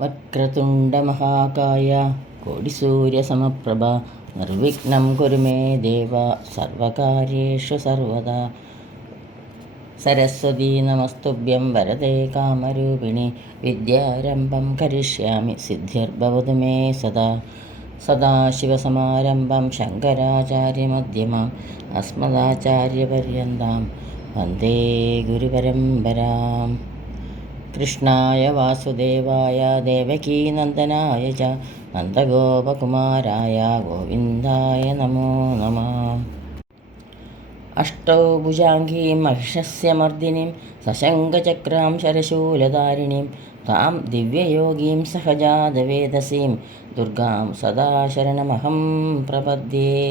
വക്രതുണ്ടമഹാകായ കോടിസൂര്യസമപ്രഭ നിർവിഘ്നം കുരു മേ ദേവ സർവകാര്യേഷു സർവദാ. സരസ്വതീ നമസ്തുഭ്യം വരദേ കാമരൂപിണി വിദ്യാരംഭം കരിഷ്യാമി സിദ്ധിർഭവതു മേ സദാ. സദാശിവസമാരംഭം ശങ്കരാചാര്യമധ്യമാം അസ്മദാചാര്യപര്യന്താം വന്ദേ ഗുരുപരമ്പരാം. കൃഷ്ണായ വാസുദേവായ ദേവകീനന്ദനായ ച നന്ദഗോപകുമാരായ ഗോവിന്ദായ നമോ നമഃ. അഷ്ടൗ ഭുജാംഗീം മഹിഷസ്യമർദിനീം സശങ്കചക്രാം ശരശൂലധാരിണീം താം ദിവ്യയോഗീം സഹജാതവേദസീം ദുർഗാം സദാ ശരണമഹം പ്രപദ്യേ.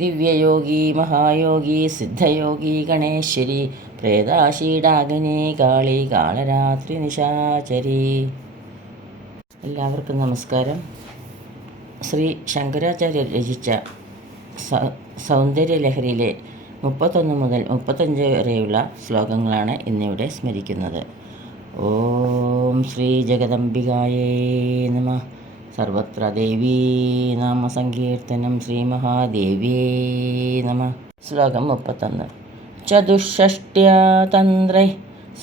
ദിവ്യയോഗി മഹായോഗി സിദ്ധയോഗി ഗണേശ്വരി പ്രേതാശീഡാഗ്നി കാളി കാളരാത്രി നിശാചരി. എല്ലാവർക്കും നമസ്കാരം. ശ്രീ ശങ്കരാചാര്യർ രചിച്ച സൗന്ദര്യലഹരിയിലെ 31 മുതൽ 35 വരെയുള്ള ശ്ലോകങ്ങളാണ് ഇന്നിവിടെ സ്മരിക്കുന്നത്. ഓം ശ്രീ ജഗദംബികായേ നമഃ. സർവത്ര ദേവീ നാമസങ്കീർത്തനം ശ്രീ മഹാദേവ്യേ നമഃ. ശ്ലോകം 31. ചതുഷ്ഷ്ട്യാ തന്ത്രൈ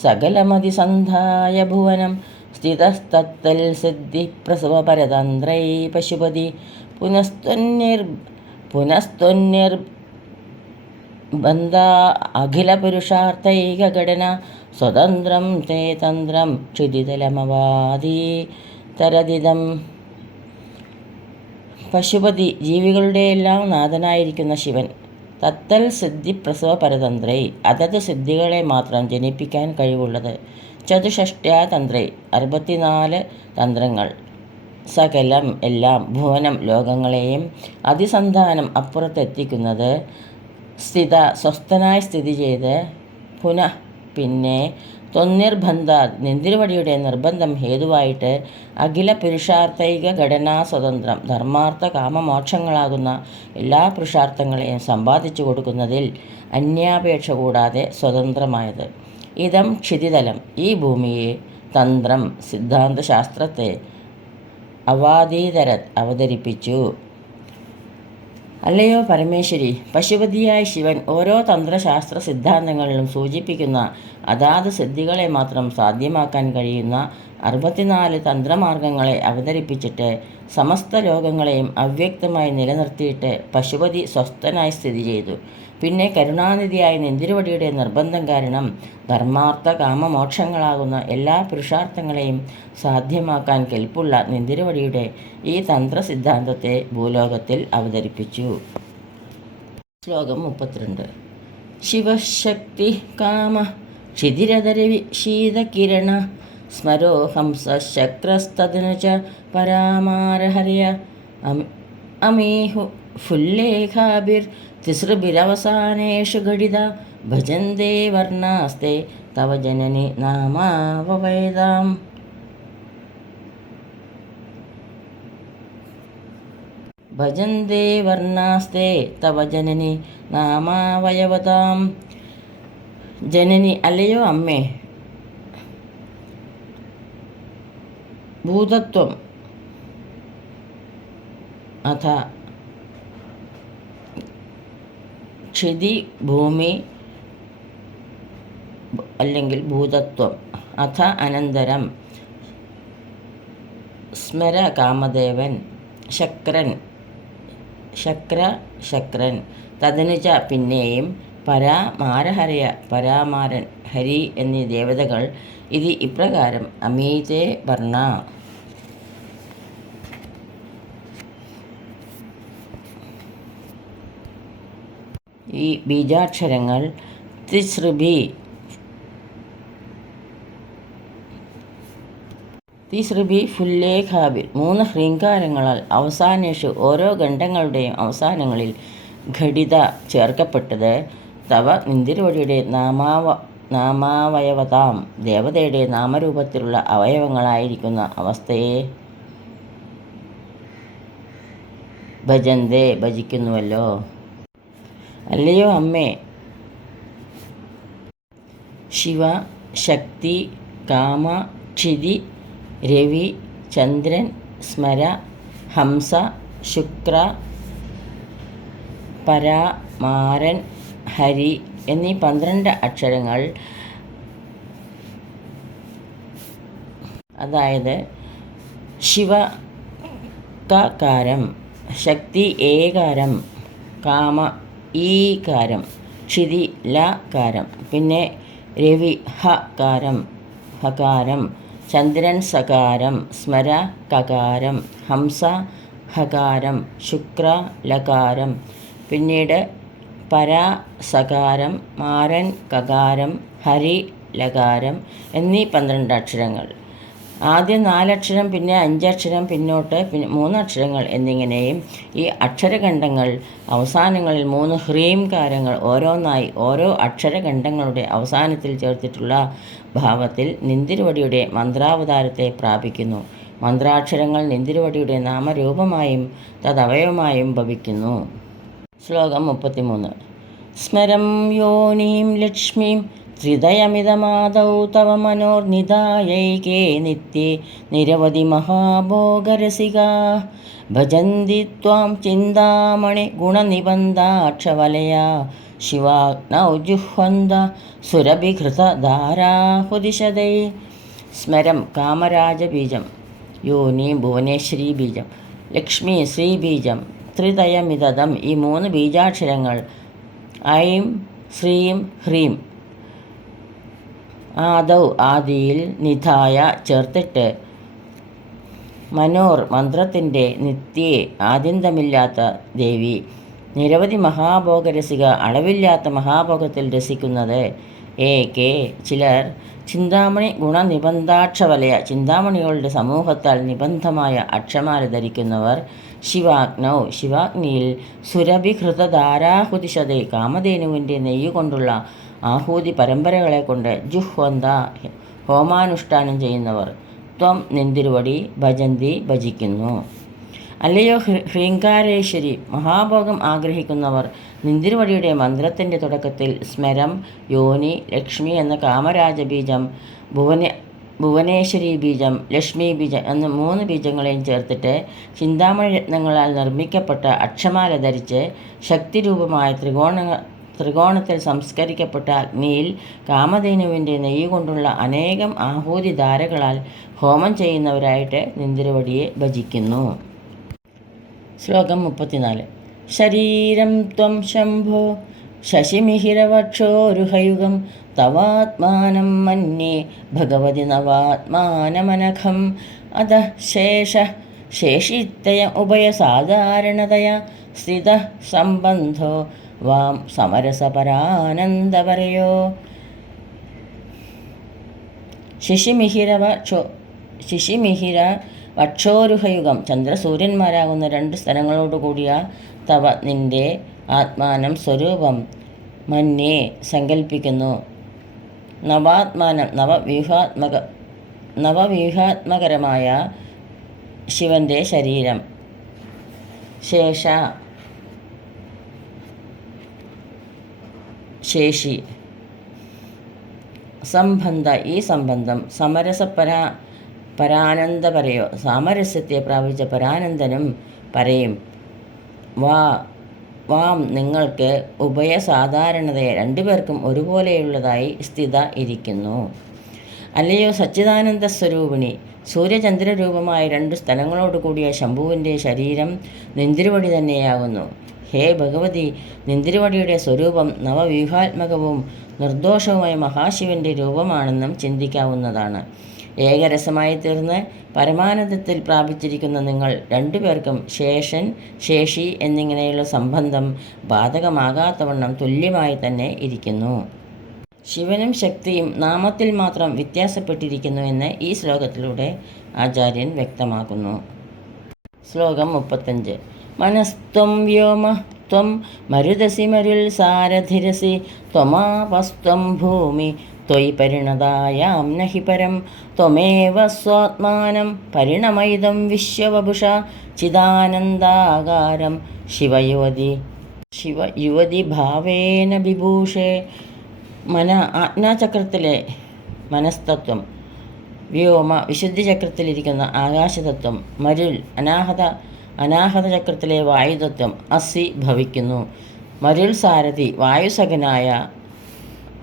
സകലമതിസന്ധായ ഭുവനം സ്ഥിതസ്തത്തൽ സിദ്ധിപ്രസവപരതന്ത്രൈ പശുപതി പുനസ്ത്വന്യർബന്ധാ അഖിലപുരുഷാർത്ഥൈകഘടന സ്വതന്ത്രം തേ തന്ത്രം ക്ഷിതിതലമവാദീ തരദിതം. പശുപതി ജീവികളുടെയെല്ലാം നാഥനായിരിക്കുന്ന ശിവൻ. തത്തൽ സിദ്ധി പ്രസവ പരതന്ത്രൈ അതത് സിദ്ധികളെ മാത്രം ജനിപ്പിക്കാൻ കഴിവുള്ളത്. ചതുഷ്ഷ്ട്യാ തന്ത്രൈ 64 തന്ത്രങ്ങൾ. സകലം എല്ലാം, ഭുവനം ലോകങ്ങളെയും, അതിസന്ധാനം അപ്പുറത്തെത്തിക്കുന്നത്, സ്ഥിത സ്വസ്ഥനായി സ്ഥിതി ചെയ്ത്, പുനഃ പിന്നെ, ത്വന്നിർബന്ധ നിന്തിരുവടിയുടെ നിർബന്ധം ഹേതുവായിട്ട്, അഖില പുരുഷാർത്ഥൈക ഘടനാ സ്വതന്ത്രം ധർമാർത്ഥ കാമമോക്ഷങ്ങളാകുന്ന എല്ലാ പുരുഷാർത്ഥങ്ങളെയും സമ്പാദിച്ചു കൊടുക്കുന്നതിൽ അന്യാപേക്ഷ കൂടാതെ സ്വതന്ത്രമായത്. ഇതം ക്ഷിതിതലം ഈ ഭൂമിയെ, തന്ത്രം സിദ്ധാന്തശാസ്ത്രത്തെ, അവാദീതരത് അവതരിപ്പിച്ചു. അല്ലയോ പരമേശ്വരി, പശുപതിയായ ശിവൻ ഓരോ തന്ത്രശാസ്ത്ര സിദ്ധാന്തങ്ങളിലും സൂചിപ്പിക്കുന്ന അതാത് സിദ്ധികളെ മാത്രം സാധ്യമാക്കാൻ കഴിയുന്ന 64 തന്ത്രമാർഗങ്ങളെ അവതരിപ്പിച്ചിട്ട് സമസ്ത ലോകങ്ങളെയും അവ്യക്തമായി നിലനിർത്തിയിട്ട് പശുപതി സ്വസ്ഥനായി സ്ഥിതി ചെയ്തു. പിന്നെ കരുണാനിധിയായ നിന്തിരുവടിയുടെ നിർബന്ധം കാരണം ധർമാർത്ഥ കാമമോക്ഷങ്ങളാകുന്ന എല്ലാ പുരുഷാർത്ഥങ്ങളെയും സാധ്യമാക്കാൻ കെൽപ്പുള്ള നിന്തിരുവടിയുടെ ഈ തന്ത്രസിദ്ധാന്തത്തെ ഭൂലോകത്തിൽ അവതരിപ്പിച്ചു. ശ്ലോകം 32. ശിവശക്തി കാമ ക്ഷിതിരധരവി ശീതകിരണ സ്മരോ ഹംസശക്രസ്തനു ച പരാമാരഹര്യ അമീഹു ഫുല്ലേഖാഭിർ തിസൃഭിരവസാനേഷു ഘടിത ഭജന്തേ വർണ്ണാസ്തേ തവ ജനനി നാമാവവേദാം. ഭജന്തേ വർണ്ണാസ്തേ തവ ജനനി നാമാവയവതാം. ജനനി അല്ലയോ അമ്മേ, ഭൂതത്വം അഥ ക്ഷിതി ഭൂമി അല്ലെങ്കിൽ ഭൂതത്വം അഥ അനന്തരം, സ്മര കാമദേവൻ, ശക്രൻ തദനുജ പിന്നെയും, പരാമാരഹരയ പരാമാരൻ ഹരി എന്നീ ദേവതകൾ ഇത് ഇപ്രകാരം അമീതേ വർണ്ണ. ഈ ബീജാക്ഷരങ്ങൾ തിസൃഭി ഫുല്ലേഖാഭിർ 3 ഹ്രീങ്കാരങ്ങളാൽ അവസാനേഷു ഓരോ ഖണ്ഡങ്ങളുടെയും അവസാനങ്ങളിൽ ഘടിത ചേർക്കപ്പെട്ടത്, തവ നിന്തിരുവടിയുടെ നാമാവയവതാം ദേവതയുടെ നാമരൂപത്തിലുള്ള അവയവങ്ങളായിരിക്കുന്ന അവസ്ഥയെ ഭജന്തേ ഭജിക്കുന്നുവല്ലോ. അല്ലയോ അമ്മേ, ശിവ, ശക്തി, കാമ, ക്ഷിതി, രവി, ചന്ദ്രൻ, സ്മര, ഹംസ, ശുക്ര, പര, മാരൻ, ഹരി എന്നീ 12 അക്ഷരങ്ങൾ, അതായത് ശിവ കാരം, ശക്തി ഏകാരം, കാമ ഈകാരം, ക്ഷിതി ലകാരം, പിന്നെ രവി ഹകാരം ഹകാരം, ചന്ദ്രൻ സകാരം, സ്മര കകാരം, ഹംസ ഹകാരം, ശുക്ര ലകാരം, പിന്നീട് പര സകാരം, മാരൻ കകാരം, ഹരി ലകാരം എന്നീ 12 അക്ഷരങ്ങൾ. ആദ്യം 4 അക്ഷരം, പിന്നെ 5 അക്ഷരം, പിന്നോട്ട് 3 അക്ഷരങ്ങൾ എന്നിങ്ങനെയും ഈ അക്ഷരഖണ്ഡങ്ങൾ അവസാനങ്ങളിൽ 3 ഹ്രീംകാരങ്ങൾ ഓരോന്നായി ഓരോ അക്ഷരഖണ്ഡങ്ങളുടെ അവസാനത്തിൽ ചേർത്തിട്ടുള്ള ഭാവത്തിൽ നിന്തിരുവടിയുടെ മന്ത്രാവതാരത്തെ പ്രാപിക്കുന്നു. മന്ത്രാക്ഷരങ്ങൾ നിന്തിരുവടിയുടെ നാമരൂപമായും തദവയവമായും ഭവിക്കുന്നു. ശ്ലോകം 33. സ്മരം യോനീം ലക്ഷ്മീം ത്രിദയമിതമാദൗ തവ മനോർനിധായൈകേ നിത്യേ നിരവധി മഹാഭോഗരസികാ ഭജന്തി ത്വാം ചിന്താമണി ഗുണനിബന്ധാക്ഷവലയാ ശിവാഗ്നൗ ജുഹ്വന്ത സുരഭിഘൃതധാരാഹുദിശതൈ. സ്മരം കാമരാജബീജം, യോനി ഭുവനേശ്വരി ബീജം, ലക്ഷ്മി ശ്രീബീജം, ത്രിതയമിതം ഈ 3 ബീജാക്ഷരങ്ങൾ ഐം ശ്രീം ഹ്രീം ആദൗ ആദിയിൽ, നിധായ ചേർത്തിട്ട്, മനോർ മന്ത്രത്തിൻ്റെ, നിത്യേ ആദ്യന്തമില്ലാത്ത ദേവി, നിരവധി മഹാഭോഗരസിക അളവില്ലാത്ത മഹാഭോഗത്തിൽ രസിക്കുന്നത്, ഏകേ ചിലർ, ചിന്താമണി ഗുണനിബന്ധാക്ഷവലയ ചിന്താമണികളുടെ സമൂഹത്താൽ നിബന്ധമായ അക്ഷമാല ധരിക്കുന്നവർ, ശിവാഗ്നൗ ശിവാഗ്നിയിൽ, സുരഭിഘൃതധാരാഹുതിശതേ കാമധേനുവിൻ്റെ നെയ്യുകൊണ്ടുള്ള ആഹൂതി പരമ്പരകളെ കൊണ്ട്, ജുഹ്വന്ത ഹോമാനുഷ്ഠാനം ചെയ്യുന്നവർ, ത്വം നിന്തിരുവടി ഭജന്തി ഭജിക്കുന്നു. അല്ലയോ ഹ്രീങ്കാരേശ്വരി, മഹാഭോഗം ആഗ്രഹിക്കുന്നവർ നിന്തിരുവടിയുടെ മന്ത്രത്തിൻ്റെ തുടക്കത്തിൽ സ്മരം, യോനി, ലക്ഷ്മി എന്ന കാമരാജബീജം, ഭുവനേശ്വരി ബീജം, ലക്ഷ്മി ബീജം എന്ന 3 ബീജങ്ങളെയും ചേർത്തിട്ട് ചിന്താമണി രത്നങ്ങളാൽ നിർമ്മിക്കപ്പെട്ട അക്ഷമാല ധരിച്ച് ശക്തിരൂപമായ ത്രികോണത്തിൽ സംസ്കരിക്കപ്പെട്ട അഗ്നിയിൽ കാമധേനുവിൻ്റെ നെയ്യുകൊണ്ടുള്ള അനേകം ആഹൂതി ധാരകളാൽ ഹോമം ചെയ്യുന്നവരായിട്ട് നിന്തിരുവടിയെ ഭജിക്കുന്നു. ശ്ലോകം 34. ശരീരം ത്വം ശംഭോ ശശിമിഹിരവക്ഷോരുഹയുഗം തവാത്മാനം മന്യേ ഭഗവതി നവാത്മാനമനഘം അധഃ ശേഷിത്തയ ഉഭയസാധാരണതയാ സ്ഥിതഃ സംബന്ധോ വാം സമരസപരാനന്ദപരയോ. ശിശിമിഹിര വക്ഷോരുഹയുഗം ചന്ദ്രസൂര്യന്മാരാകുന്ന 2 സ്ഥലങ്ങളോടുകൂടിയ തവ നിൻ്റെ ആത്മാനം സ്വരൂപം മന്യേ സങ്കൽപ്പിക്കുന്നു. നവാത്മാനം നവവ്യൂഹാത്മകരമായ ശിവൻ്റെ ശരീരം. ശേഷി സംബന്ധ ഈ സംബന്ധം പരാനന്ദപരയോ സാമരസ്യത്തെ പ്രാപിച്ച പരാനന്ദനും പറയും. വാം നിങ്ങൾക്ക് ഉഭയസാധാരണതയെ 2 പേർക്കും ഒരുപോലെയുള്ളതായി സ്ഥിത ഇരിക്കുന്നു. അല്ലയോ സച്ചിദാനന്ദ സ്വരൂപിണി, സൂര്യചന്ദ്രരൂപമായ 2 സ്ഥലങ്ങളോടുകൂടിയ ശംഭുവിൻ്റെ ശരീരം നിന്തിരുവടി തന്നെയാകുന്നു. ഹേ ഭഗവതി, നിന്തിരുവടിയുടെ സ്വരൂപം നവവ്യൂഹാത്മകവും നിർദോഷവുമായ മഹാശിവൻ്റെ രൂപമാണെന്നും ചിന്തിക്കാവുന്നതാണ്. ഏകരസമായി തീർന്ന് പരമാനന്ദത്തിൽ പ്രാപിച്ചിരിക്കുന്ന നിങ്ങൾ 2 പേർക്കും ശേഷൻ, ശേഷി എന്നിങ്ങനെയുള്ള സംബന്ധം ബാധകമാകാത്തവണ്ണം തുല്യമായി തന്നെ ഇരിക്കുന്നു. ശിവനും ശക്തിയും നാമത്തിൽ മാത്രം വ്യത്യാസപ്പെട്ടിരിക്കുന്നു എന്ന് ഈ ശ്ലോകത്തിലൂടെ ആചാര്യൻ വ്യക്തമാക്കുന്നു. ശ്ലോകം 35. മനസ്ത്വം വ്യോമ ത്വം മരുദസി മരുൽ സാരഥിരസി ത്വമാപസ്ത്വം ഭൂമി ത്വയി പരിണതായാം നഹി പരം ത്വമേവ സ്വാത്മാനം പരിണമയിദം വിശ്വവപുഷ ചിദാനന്ദാകാരം ശിവയുവതി ഭാവേന വിഭൂഷേ. ആജ്ഞാചക്രത്തിലെ മനസ്തത്വം വ്യോമ വിശുദ്ധി ചക്രത്തിലിരിക്കുന്ന ആകാശതത്വം. മരുൾ അനാഹത ചക്രത്തിലെ വായുതത്വം അസി ഭവിക്കുന്നു. മരുൾ സാരഥി വായുസഖനായ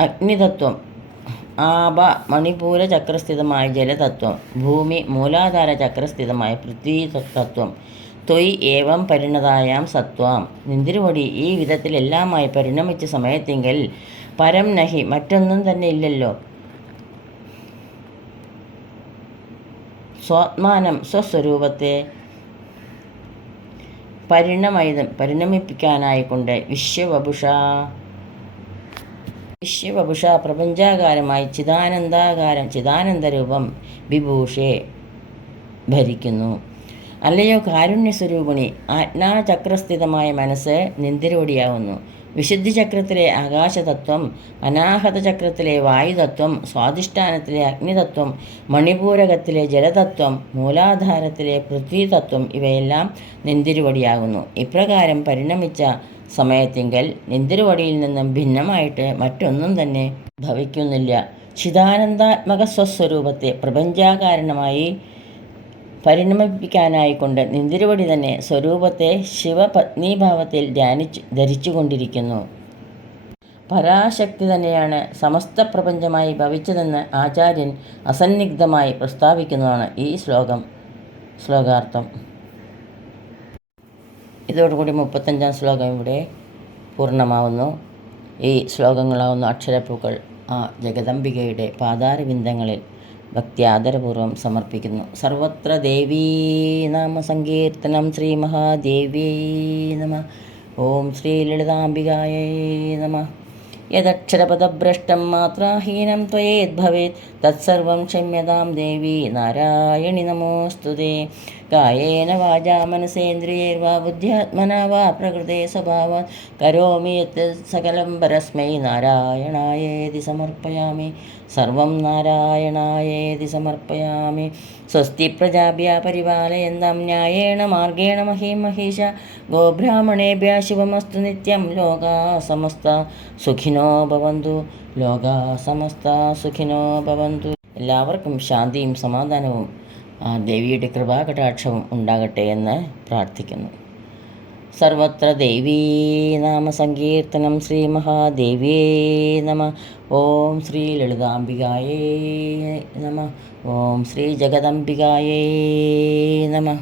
അഗ്നിതത്വം. ആപ മണിപൂര ചക്രസ്ഥിതമായ ജലതത്വം. ഭൂമി മൂലാധാര ചക്രസ്ഥിതമായ പൃഥ്വി തത്വം. ത്വയ് ഏവം പരിണതായാം സത്വാം. നിന്തിരുവടി ഈ വിധത്തിലെല്ലാമായി പരിണമിച്ച സമയത്തെങ്കിൽ പരം നഹി മറ്റൊന്നും തന്നെ ഇല്ലല്ലോ. സ്വാത്മാനം സ്വസ്വരൂപത്തെ പരിണമിപ്പിക്കാനായിക്കൊണ്ട് വിശ്വവപുഷ പ്രപഞ്ചാകാരമായി ചിദാനന്ദരൂപം വിഭൂഷെ ഭരിക്കുന്നു. അല്ലയോ കാരുണ്യസ്വരൂപിണി, ആജ്ഞാചക്രസ്ഥിതമായ മനസ്സ് നിന്തിരുവടിയാവുന്നു. വിശുദ്ധി ചക്രത്തിലെ ആകാശതത്വം, അനാഹത ചക്രത്തിലെ വായുതത്വം, സ്വാധിഷ്ഠാനത്തിലെ അഗ്നിതത്വം, മണിപൂരകത്തിലെ ജലതത്വം, മൂലാധാരത്തിലെ പൃഥ്വിതത്വം ഇവയെല്ലാം നിന്തിരുവടിയാകുന്നു. ഇപ്രകാരം പരിണമിച്ച സമയത്തിങ്കൽ നിന്തിരുവടിയിൽ നിന്നും ഭിന്നമായിട്ട് മറ്റൊന്നും തന്നെ ഭവിക്കുന്നില്ല. ചിദാനന്ദാത്മക സ്വസ്വരൂപത്തെ പ്രപഞ്ചാകാരണമായി പരിണമിപ്പിക്കാനായിക്കൊണ്ട് നിന്തിരുവടി തന്നെ സ്വരൂപത്തെ ശിവപത്നീഭാവത്തിൽ ധരിച്ചുകൊണ്ടിരിക്കുന്നു. പരാശക്തി തന്നെയാണ് സമസ്ത പ്രപഞ്ചമായി ഭവിച്ചതെന്ന് ആചാര്യൻ അസന്നിഗ്ധമായി പ്രസ്താവിക്കുന്നതാണ് ഈ ശ്ലോകാർത്ഥം. ഇതോടുകൂടി 35-ാം ശ്ലോകം ഇവിടെ പൂർണ്ണമാവുന്നു. ഈ ശ്ലോകങ്ങളാവുന്ന അക്ഷരപ്പൂക്കൾ ആ ജഗദംബികയുടെ പാതാരവിന്ദങ്ങളിൽ ഭക്ത്യാദരപൂർവ്വം സമർപ്പിക്കുന്നു. സർവത്ര ദേവീ നാമ സങ്കീർത്തനം. ശ്രീ മഹാദേവ്യൈ നമഃ. ഓം ശ്രീ ലളിതാംബികായൈ നമഃ. യദക്ഷരപദഭ്രഷ്ടം മാത്രാഹീനം ത്വയേദ്ഭവേത് തത്സർവം ക്ഷമ്യതാം ദേവി നാരായണി നമോസ്തുതേ. കായേന വാചാ മനസേന്ദ്രിയൈർവാ ബുദ്ധ്യാത്മനാ വാ പ്രകൃതേ സ്വഭാവാത് കരോമി യത് സകലം പരസ്മൈ നാരായണായേതി സമർപ്പയാമി. സർവം നാരായണായേതി സമർപ്പയാമി. സ്വസ്തി പ്രജാഭ്യ പരിപാലയന്താം ന്യായേണ മാർഗേണ മഹീം മഹീഷ. ഗോബ്രാഹ്മണേഭ്യ ശുഭമസ്തു നിത്യം. ലോകാ സമസ്ത സുഖിനോ ഭവന്തു. ലോകാ സമസ്ത സുഖിനോ ഭവന്തു. എല്ലാവർക്കും ശാന്തിയും സമാധാനവും ദേവിയുടെ കൃപാകടാക്ഷവും ഉണ്ടാകട്ടെ എന്ന് പ്രാർത്ഥിക്കുന്നു. സർവത്ര ദേവീ നാമ സങ്കീർത്തനം. ശ്രീ മഹാദേവ്യേ നമഃ. ഓം ശ്രീ ലളിതാംബികായൈ നമഃ. ഓം ശ്രീ ജഗദംബികായൈ നമഃ.